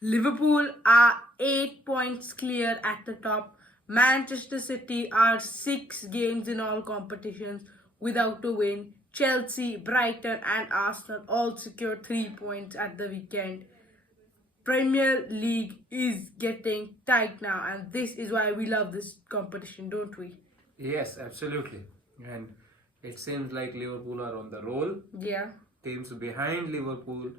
Liverpool are 8 points clear at the top. Manchester City are 6 games in all competitions without a win. Chelsea, Brighton, and Arsenal all secured 3 points at the weekend. Premier League is getting tight now, and this is why we love this competition, don't we? Yes, absolutely. And it seems like Liverpool are on the roll. Yeah. Teams behind Liverpool,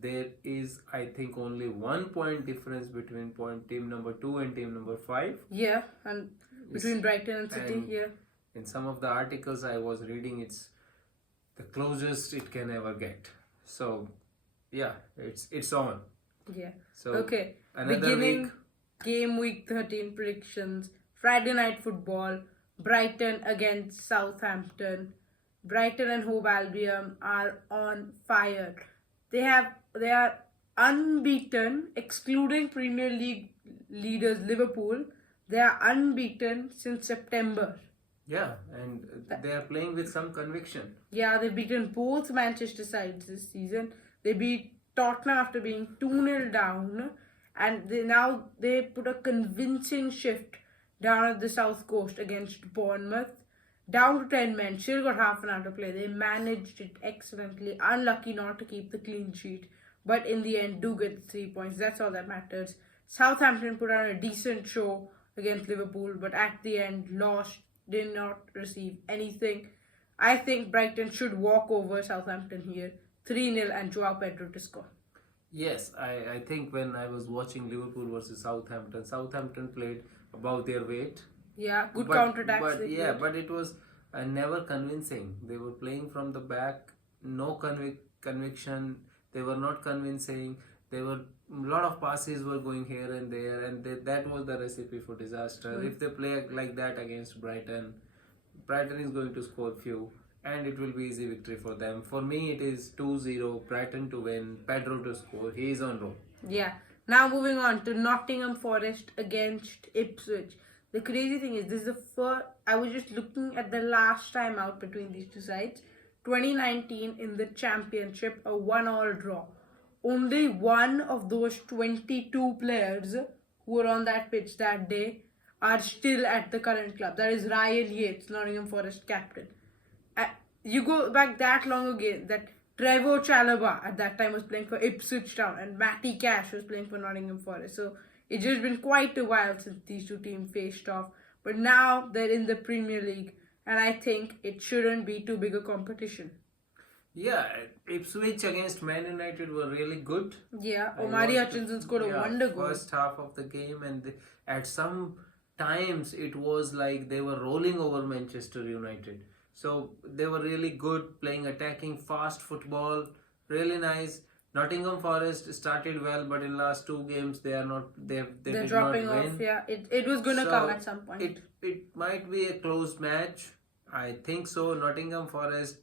there is, I think, only 1 point difference between team number 2 and team number 5. Yeah, and between Brighton and City, And yeah. in some of the articles I was reading, it's the closest it can ever get. So, yeah, it's on. Yeah. So, Okay. another Beginning week. game week 13 predictions. Friday night football. Brighton against Southampton. Brighton and Hove Albion are on fire. They are unbeaten, excluding Premier League leaders Liverpool. They are unbeaten since September. Yeah, and they are playing with some conviction. Yeah, they've beaten both Manchester sides this season. They beat Tottenham after being 2-0 down, and they put a convincing shift down at the south coast against Bournemouth. Down to 10 men, still got half an hour to play. They managed it excellently. Unlucky not to keep the clean sheet, but in the end, do get the 3 points. That's all that matters. Southampton put on a decent show against Liverpool, but at the end, lost, did not receive anything. I think Brighton should walk over Southampton here. 3-0 and Joao Pedro to score. Yes, I think when I was watching Liverpool versus Southampton played above their weight. Yeah, good counterattacks. But it was never convincing. They were playing from the back, no conviction. They were not convincing. There were a lot of passes were going here and there, and that was the recipe for disaster. If they play like that against Brighton, Brighton is going to score few, and it will be easy victory for them. For me, it is 2-0, Brighton to win, Pedro to score. He is on roll. Yeah. Now moving on to Nottingham Forest against Ipswich. The crazy thing is, this is the first. I was just looking at the last time out between these two sides. 2019 in the Championship, a 1-1 draw. Only one of those 22 players who were on that pitch that day are still at the current club. That is Ryan Yates, Nottingham Forest captain. You go back that long ago, that Trevor Chalobah at that time was playing for Ipswich Town, and Matty Cash was playing for Nottingham Forest. So it's just been quite a while since these two teams faced off. But now they're in the Premier League, and I think it shouldn't be too big a competition. Yeah, Ipswich against Man United were really good. Yeah, Omari Hutchinson scored a wonder goal. First half of the game, and at some times it was like they were rolling over Manchester United. So they were really good, playing attacking, fast football, really nice. Nottingham Forest started well, but in last two games they are not. They're did dropping not off. Yeah, it was gonna come at some point. It might be a close match. I think so. Nottingham Forest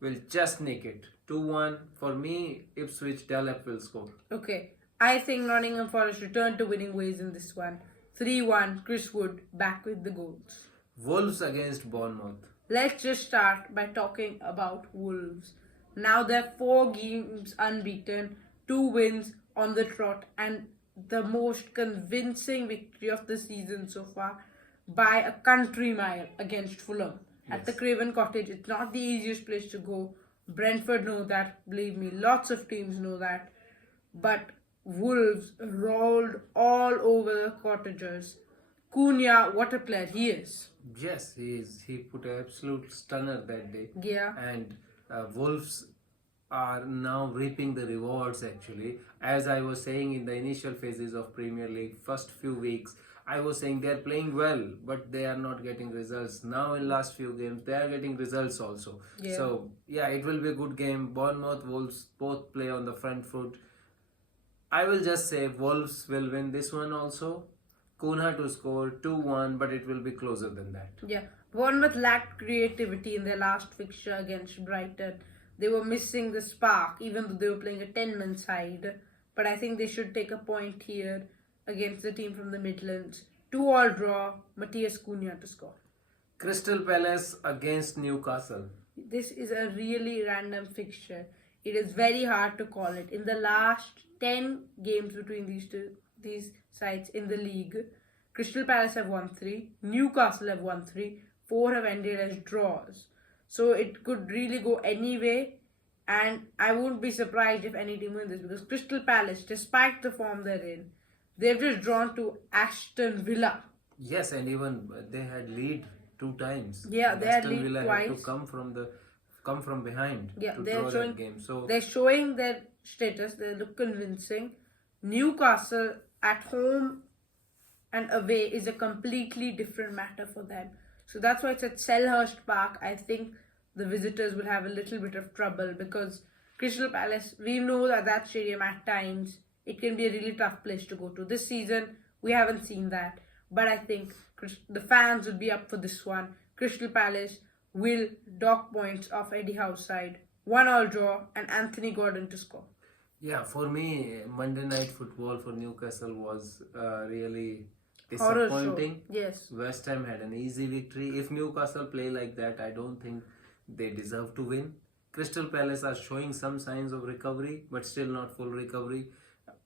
will just nick it. 2-1 for me. Ipswich Delap will score. Okay, I think Nottingham Forest return to winning ways in this one. 3-1. Chris Wood back with the goals. Wolves against Bournemouth. Let's just start by talking about Wolves. Now they're 4 games unbeaten, 2 wins on the trot, and the most convincing victory of the season so far by a country mile against Fulham. At the Craven Cottage, it's not the easiest place to go. Brentford know that, believe me, lots of teams know that. But Wolves rolled all over the Cottagers. Cunha, what a player he is. Yes, he is. He put an absolute stunner that day. Yeah. And Wolves are now reaping the rewards actually. As I was saying in the initial phases of Premier League, first few weeks, I was saying they are playing well, but they are not getting results. Now in last few games, they are getting results also. Yeah. So yeah, it will be a good game. Bournemouth, Wolves both play on the front foot. I will just say Wolves will win this one also. Cunha to score 2-1, but it will be closer than that. Yeah, Bournemouth lacked creativity in their last fixture against Brighton. They were missing the spark, even though they were playing a 10-man side. But I think they should take a point here against the team from the Midlands. 2-2 draw, Matthias Cunha to score. Crystal Palace against Newcastle. This is a really random fixture. It is very hard to call it. In the last 10 games between these sides in the league. Crystal Palace have won 3, Newcastle have won 3, 4 have ended as draws. So it could really go any way, and I wouldn't be surprised if any team wins this, because Crystal Palace, despite the form they're in, they've just drawn to Aston Villa. Yes, and even they had lead 2 times. Yeah, they had Aston lead Villa twice. had to come from behind Yeah, to they're draw showing that game. So they're showing their status. They look convincing. Newcastle at home and away is a completely different matter for them. So that's why it's at Selhurst Park. I think the visitors will have a little bit of trouble, because Crystal Palace, we know that stadium at times it can be a really tough place to go to. This season we haven't seen that, but I think the fans will be up for this one. Crystal Palace will dock points off Eddie Howe's side. 1-1 draw and Anthony Gordon to score. yeah, for me, Monday Night Football for Newcastle was really Horror disappointing. show. Yes. West Ham had an easy victory. If Newcastle play like that, I don't think they deserve to win. Crystal Palace are showing some signs of recovery, but still not full recovery,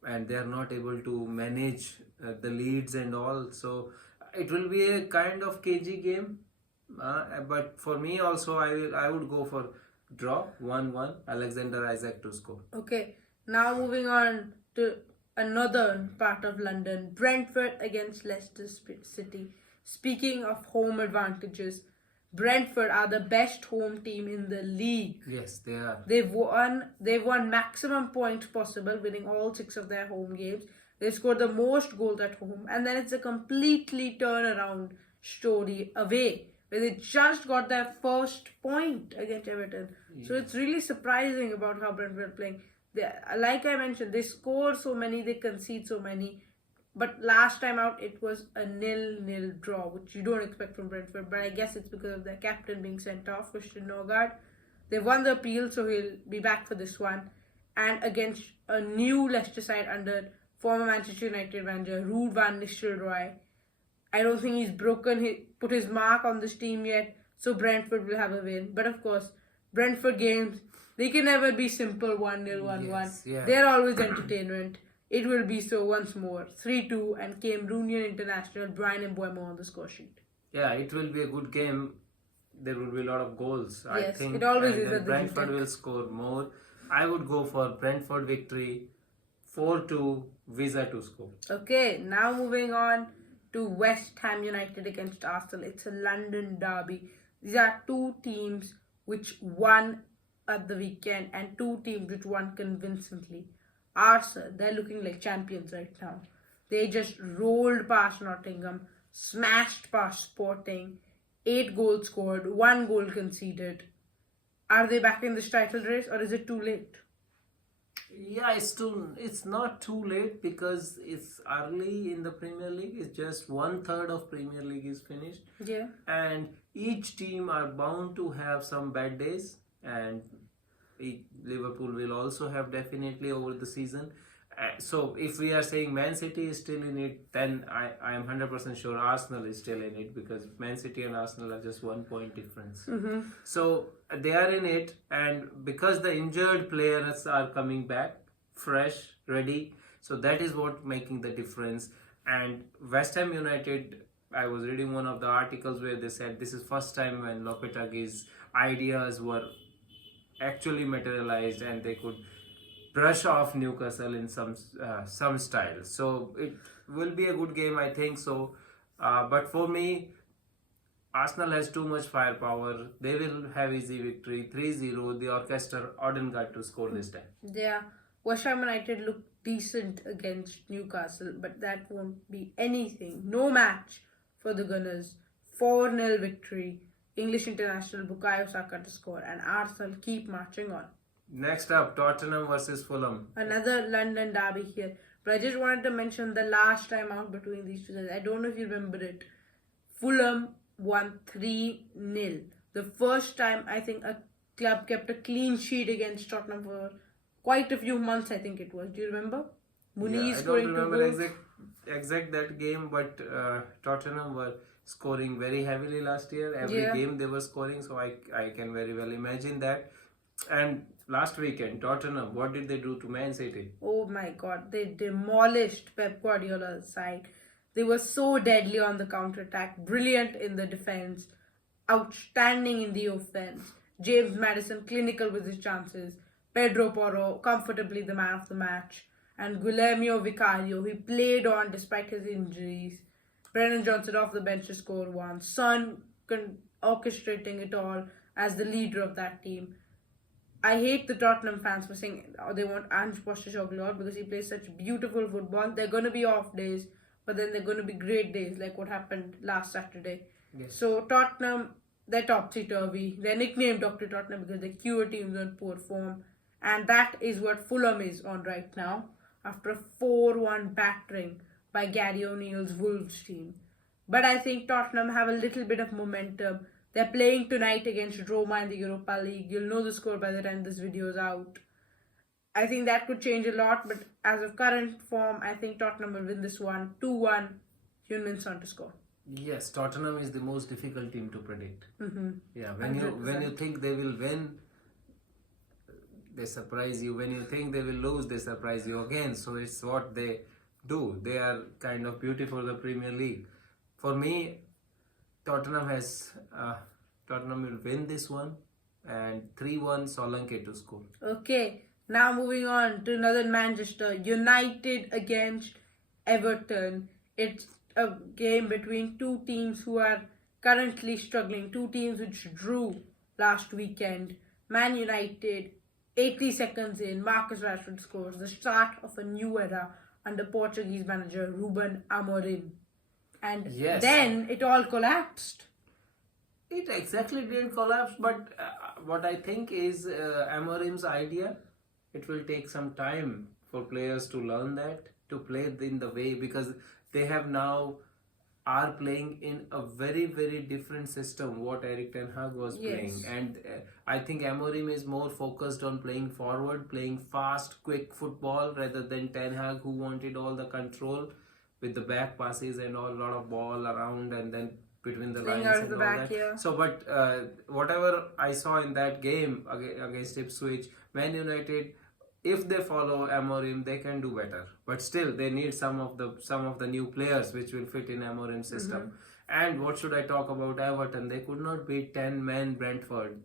and they are not able to manage the leads and all. So it will be a kind of cagey game. But for me also, I would go for draw 1-1. Alexander Isaac to score. Okay, now moving on to another part of London, Brentford against Leicester City. Speaking of home advantages, Brentford are the best home team in the league. Yes, they are. They've won maximum points possible, winning all 6 of their home games. They scored the most goals at home, and then it's a completely turnaround story away, where they just got their first point against Everton. So it's really surprising about how Brentford are playing. Like I mentioned, they score so many, they concede so many. But last time out, it was a 0-0 draw, which you don't expect from Brentford. But I guess it's because of their captain being sent off, Christian Norgard. They won the appeal, so he'll be back for this one. And against a new Leicester side under former Manchester United manager Ruud van Nistelrooy. I don't think he's put his mark on this team yet, so Brentford will have a win. But of course, Brentford games, they can never be simple 1-0, 1-1. Yes, yeah. They're always entertainment. It will be so once more. 3-2 and Cameroonian international Brian Mbeumo on the score sheet. Yeah, it will be a good game. There will be a lot of goals, I Yes, think. it always and is then at the Brentford G-Tech. will score more. I would go for Brentford victory, 4-2, Visa to score. Okay, now moving on to West Ham United against Arsenal. It's a London derby. These are two teams which won at the weekend and two teams which won convincingly. Arsenal, they're looking like champions right now. They just rolled past Nottingham, smashed past Sporting, 8 goals scored, 1 goal conceded. Are they back in this title race, or is it too late? Yeah, it's not too late because it's early in the Premier League. It's just 1/3 of Premier League is finished. Yeah. And each team are bound to have some bad days, and Liverpool will also have definitely over the season. So if we are saying Man City is still in it, then I am 100% sure Arsenal is still in it, because Man City and Arsenal are just 1 point difference. So they are in it, and because the injured players are coming back fresh, ready, so that is what making the difference. And West Ham United, I was reading one of the articles where they said this is first time when Lopetegui's ideas were actually materialized and they could brush off Newcastle in some style. So it will be a good game, I think so. But for me, Arsenal has too much firepower. They will have easy victory, 3-0. The orchestra Odegaard to score this time. Yeah. West Ham United look decent against Newcastle, but that won't be anything. No match for the Gunners. 4-0 victory. English international Bukayo Saka to score, and Arsenal keep marching on. Next up, Tottenham versus Fulham. Another London derby here. But I just wanted to mention the last time out between these two. I don't know if you remember it. Fulham won 3-0. The first time I think a club kept a clean sheet against Tottenham for quite a few months, I think it was. Do you remember? Muniz scoring 2 goals. I don't remember exact that game, but Tottenham were scoring very heavily last year. Every game they were scoring, so I can very well imagine that. And last weekend, Tottenham, what did they do to Man City? Oh my god, they demolished Pep Guardiola's side. They were so deadly on the counter-attack, brilliant in the defense, outstanding in the offense. James Maddison clinical with his chances. Pedro Porro comfortably the man of the match. And Guillermo Vicario, he played on despite his injuries. Brennan Johnson off the bench to score one. Son orchestrating it all as the leader of that team. I hate the Tottenham fans for saying they want Ange Postecoglou out because he plays such beautiful football. They're going to be off days, but then they're going to be great days, like what happened last Saturday. Yes. So Tottenham, they're topsy-turvy. They're nicknamed Dr. Tottenham because their QA team's on poor form. And that is what Fulham is on right now after a 4-1 battering by Gary O'Neill's Wolves team. But I think Tottenham have a little bit of momentum. They're playing tonight against Roma in the Europa League. You'll know the score by the time this video is out. I think that could change a lot, but as of current form, I think Tottenham will win this one 2-1. Heung-min Son to score. Yes, Tottenham is the most difficult team to predict. Yeah, when 100%. you think they will win, they surprise you. When you think they will lose, they surprise you again. So it's what they do. They are kind of beautiful for the Premier League. For me, Tottenham will win this one, and 3-1 Solanke to score. Okay, now moving on to Northern Manchester United against Everton. It's a game between two teams who are currently struggling, two teams which drew last weekend. Man United, 80 seconds in, Marcus Rashford scores, the start of a new era under Portuguese manager Ruben Amorim. And Yes. then it all collapsed. It exactly didn't collapse, but what I think is Amorim's idea. It will take some time for players to learn that, to play in the way, because they have now are playing in a very, very different system what Eric Ten Hag was playing. Yes. And I think Amorim is more focused on playing forward, playing fast, quick football rather than Ten Hag, who wanted all the control with the back passes and all, lot of ball around and then between the Playing lines out of and the all back, that. yeah. So, but whatever I saw in that game against Ipswich, Man United, if they follow Amorim, they can do better. But still, they need some of the new players which will fit in Amorim's system. And what should I talk about Everton? They could not beat 10-man Brentford.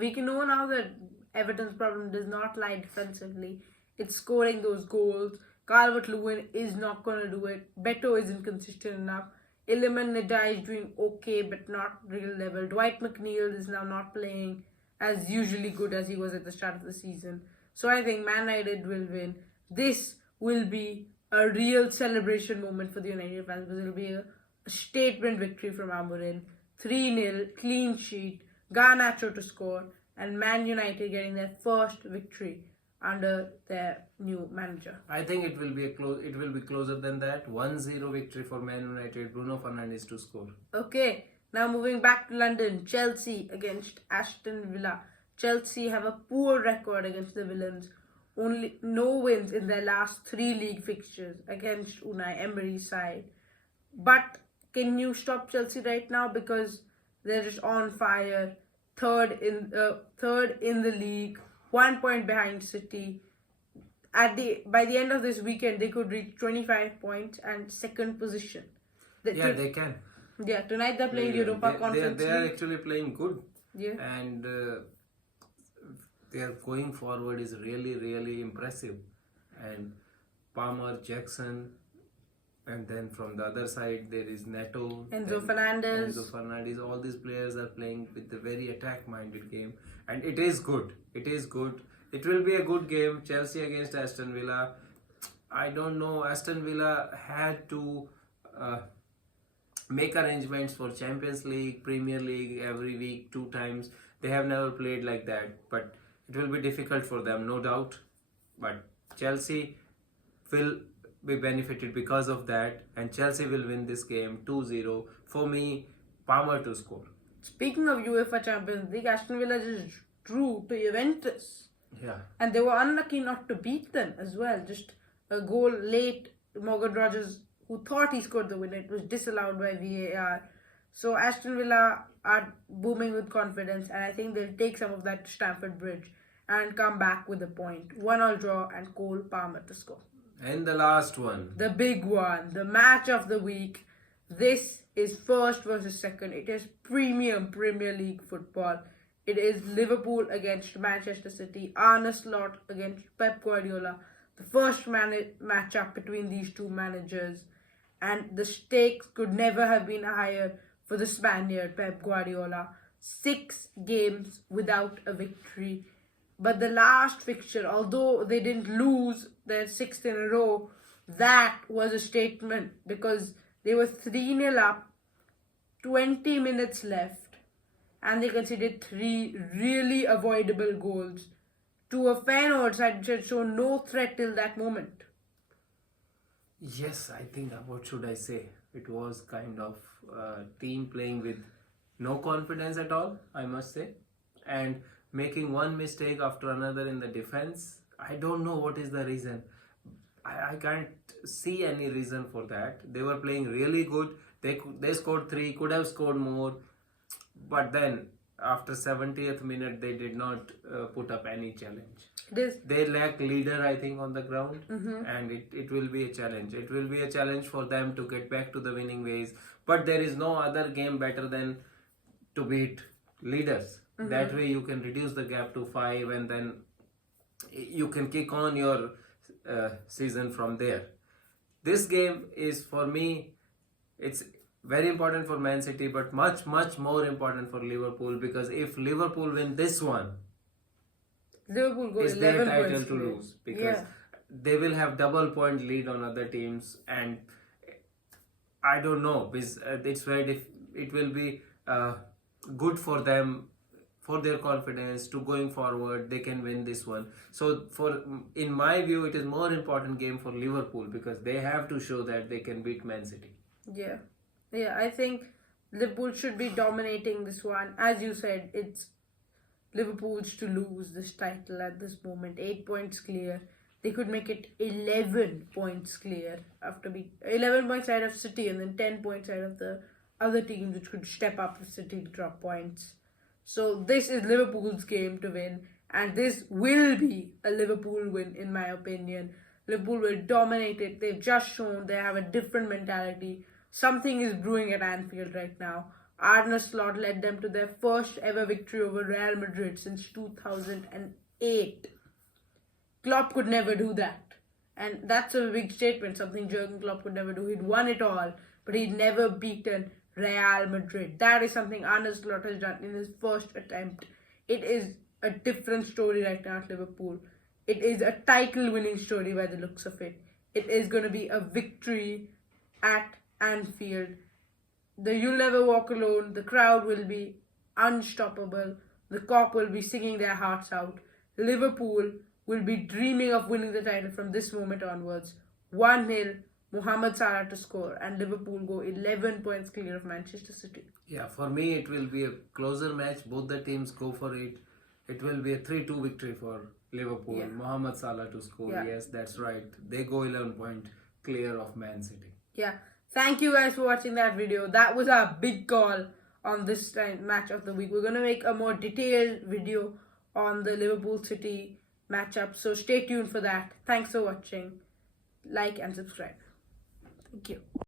We can know now that Everton's problem does not lie defensively. It's scoring those goals. Calvert-Lewin is not going to do it. Beto isn't consistent enough. Iliman Nida is doing okay, but not real level. Dwight McNeil is now not playing as usually good as he was at the start of the season. So I think Man United will win. This will be a real celebration moment for the United fans because it will be a statement victory from Amorim. 3-0, clean sheet, Garnacho to score, and Man United getting their first victory under their new manager. I think it will be closer than that. 1-0 victory for Man United. Bruno Fernandes to score. Okay, now moving back to London, Chelsea against Aston Villa. Chelsea have a poor record against the Villains. Only no wins in their last 3 league fixtures against Unai Emery's side. But can you stop Chelsea right now because they're just on fire? Third in the league, 1 point behind City. By the end of this weekend, they could reach 25 points and second position. They can. Yeah, tonight they're playing the Europa Conference They are League. actually playing good. Yeah. And their going forward is really, really impressive. And Palmer, Jackson, and then from the other side there is Neto, Enzo Fernandez. All these players are playing with a very attack-minded game, and it is good. It is good. It will be a good game. Chelsea against Aston Villa. I don't know. Aston Villa had to make arrangements for Champions League, Premier League every week 2 times. They have never played like that, but it will be difficult for them, no doubt. But Chelsea will be benefited because of that, and Chelsea will win this game 2-0. For me, Palmer to score. Speaking of UEFA Champions League, Aston Villa just drew to Juventus. Yeah. And they were unlucky not to beat them as well. Just a goal late. Morgan Rogers, who thought he scored the winner, it was disallowed by VAR. So Aston Villa are booming with confidence, and I think they'll take some of that to Stamford Bridge. and come back with a point. 1-1 draw and Cole Palmer to score. And the last one. The big one, the match of the week. This is first versus second. It is premium Premier League football. It is Liverpool against Manchester City. Arne Slot against Pep Guardiola. The first matchup between these two managers. And the stakes could never have been higher for the Spaniard, Pep Guardiola. 6 games without a victory. But the last fixture, although they didn't lose their 6th in a row, that was a statement because they were 3-0 up, 20 minutes left, and they conceded 3 really avoidable goals to a Feyenoord side which had shown no threat till that moment. Yes, I think, what should I say? It was kind of a team playing with no confidence at all, I must say. And making one mistake after another in the defense. I don't know what is the reason. I can't see any reason for that. They were playing really good. They scored 3, could have scored more. But then after 70th minute, they did not put up any challenge. They lack leader, I think, on the ground. And it will be a challenge. It will be a challenge for them to get back to the winning ways. But there is no other game better than to beat leaders. That way you can reduce the gap to 5 and then you can kick on your season from there. This game is, for me, it's very important for Man City, but much more important for Liverpool, because if Liverpool win this one, Liverpool go it's their 11 title points to lose, because they will have double point lead on other teams, and I don't know, it's very it will be good for them, for their confidence to going forward. They can win this one. So in my view, it is more important game for Liverpool, because they have to show that they can beat Man City. Yeah, I think Liverpool should be dominating this one. As you said, it's Liverpool's to lose this title at this moment. 8 points clear. They could make it 11 points clear after 11 points out of City, and then 10 points out of the other teams which could step up if City drop points. So this is Liverpool's game to win, and this will be a Liverpool win in my opinion. Liverpool will dominate it. They've just shown they have a different mentality. Something is brewing at Anfield right now. Arne Slot led them to their first ever victory over Real Madrid since 2008. Klopp could never do that. And that's a big statement, something Jurgen Klopp could never do. He'd won it all, but he'd never beaten Real Madrid. That is something Arne Slot has done in his first attempt. It is a different story right now at Liverpool. It is a title-winning story by the looks of it. It is going to be a victory at Anfield. You'll never walk alone. The crowd will be unstoppable. The Kop will be singing their hearts out. Liverpool will be dreaming of winning the title from this moment onwards. 1-0. Mohamed Salah to score, and Liverpool go 11 points clear of Manchester City. Yeah, for me it will be a closer match. Both the teams go for it. It will be a 3-2 victory for Liverpool. Mohamed Salah to score. Yes, that's right. They go 11 points clear of Man City. Yeah. Thank you guys for watching that video. That was our big call on this match of the week. We're going to make a more detailed video on the Liverpool City matchup. So stay tuned for that. Thanks for watching. Like and subscribe. Thank you.